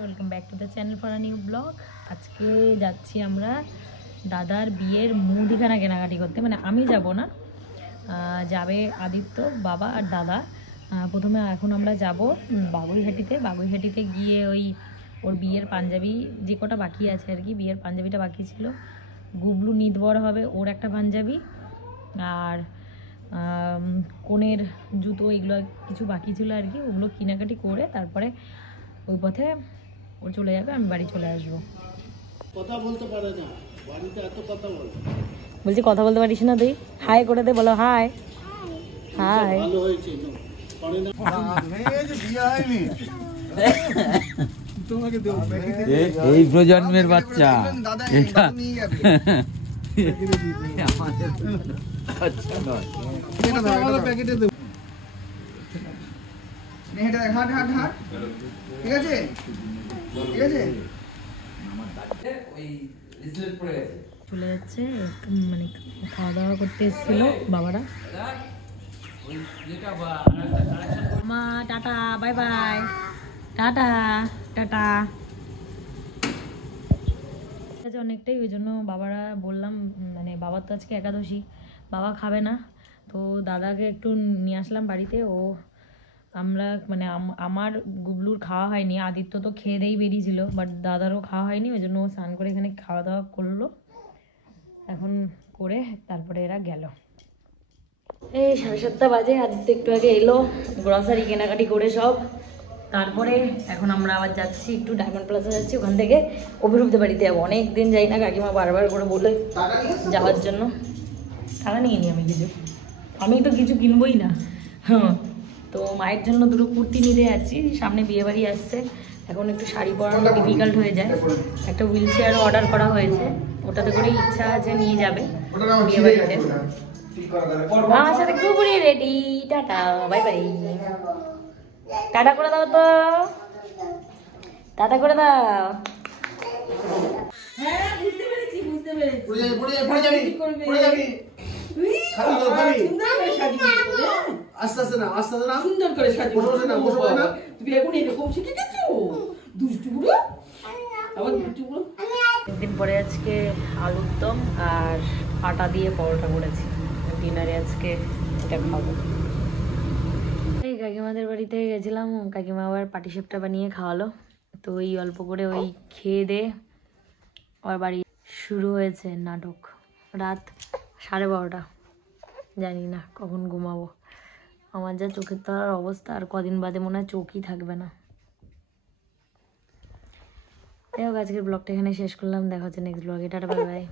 Welcome back to the channel for a new blog. আজকে যাচ্ছি আমরা দাদার বিয়ের মুদিখানা কেনাকাটি করতে। মানে আমি যাব না, যাবে আদিত্য, বাবা আর দাদা। প্রথমে এখন আমরা যাব বাগুইহাটিতে গিয়ে ওর বিয়ের পাঞ্জাবি যে কটা বাকি আছে আর কি, বিয়ের পাঞ্জাবিটা বাকি ছিল, গুবলু নিদবর হবে ওর একটা পাঞ্জাবি, আর কনের জুতো এগুলো কিছু বাকি ছিল আর কি। ওগুলো কেনাকাটি করে তারপরে ওই পথে ও চলে যাবে, আমি বাড়ি চলে আসবো। কথা বলতে পারে না, বাড়িতে এত কথা বলে। বলছি কথা বলতে পারিস না তুই? হাই করে দে, বলো হাই। হাই। ভালো হয়েছে পড়ে না বিয়ে হয়নি তোমাকে দেব এই প্রজন্মের বাচ্চা এটা আচ্ছা নয়, এটা ভালো প্যাকেটে দেব। নেহেটা হাট হাট হাট, ঠিক আছে ঠিক আছে। চলে যাচ্ছে, মানে খাওয়া দাওয়া করতে এসেছিল বাবারা। মা tata, bye bye, tata tata. অনেকটাই, ওই জন্য বাবারা বললাম, মানে বাবার তো আজকে একাদশী, বাবা খাবে না, তো দাদাকে একটু নিয়ে আসলাম বাড়িতে। আমরা মানে আমার গুবলুর খাওয়া হয়নি, আদিত্য তো খেয়ে দেই বেরিয়েছিল, বাট দাদারও খাওয়া হয়নি, ওই জন্য ও স্নান করে এখানে খাওয়া দাওয়া করলো। এখন করে তারপরে এরা গেল। এই 7:30 বাজে, আদিত্য একটু আগে এলো গ্রসারি কেনাকাটি করে সব। তারপরে এখন আমরা আবার যাচ্ছি একটু ডায়মন্ড প্লাজা যাচ্ছি, ওখান থেকে অভিরূপদের বাড়িতে যাবো। অনেক দিন যাই না, কাকিমা বারবার করে বলে যাওয়ার জন্য। টাকা নিয়ে নি আমি তো কিছু কিনবই না। হ্যাঁ, তো মায়ের জন্য দুটো কুর্তি নিতে যাচ্ছি, সামনে বিয়ে বাড়ি আসছে, এখন একটু শাড়ি পরানো ডিফিকাল্ট হয়ে যায়। একটা হুইল চেয়ারও অর্ডার করা হয়েছে, ওটাতে করে ইচ্ছা আছে নিয়ে যাবে বিয়ে বাড়িতে। আমার সাথে খুবই ready. Tata, bye bye, tata করে দাও তো, টাটা করে দাও। আস্তে আস্তে না, আস্তে আস্তে না, সুন্দর করে বসে না, বসে না। তুমি এখন এরকম শিখে গেছো দুষ্টুগুলো, আবার দুষ্টুগুলো। একদিন পরে আজকে আলুর দম আর আটা দিয়ে পরোটা করেছি, ডিনারে আজকে এটা খাবো। এই কাকিমাদের বাড়িতে গেছিলাম, কাকিমা আবার পাটিসাপটা বানিয়ে খাওয়ালো, তো ওই অল্প করে ওই খেয়ে দে আবার বাড়ি শুরু হয়েছে নাটক। রাত 12:30, জানি না কখন ঘুমাবো। আমার যা চোখের তলার অবস্থা, আর কদিন বাদে মনে হয় চোখই থাকবে না। যাই হোক, আজকের ব্লগটা এখানে শেষ করলাম, দেখা হচ্ছে নেক্সট ব্লগে। Tata, bye bye.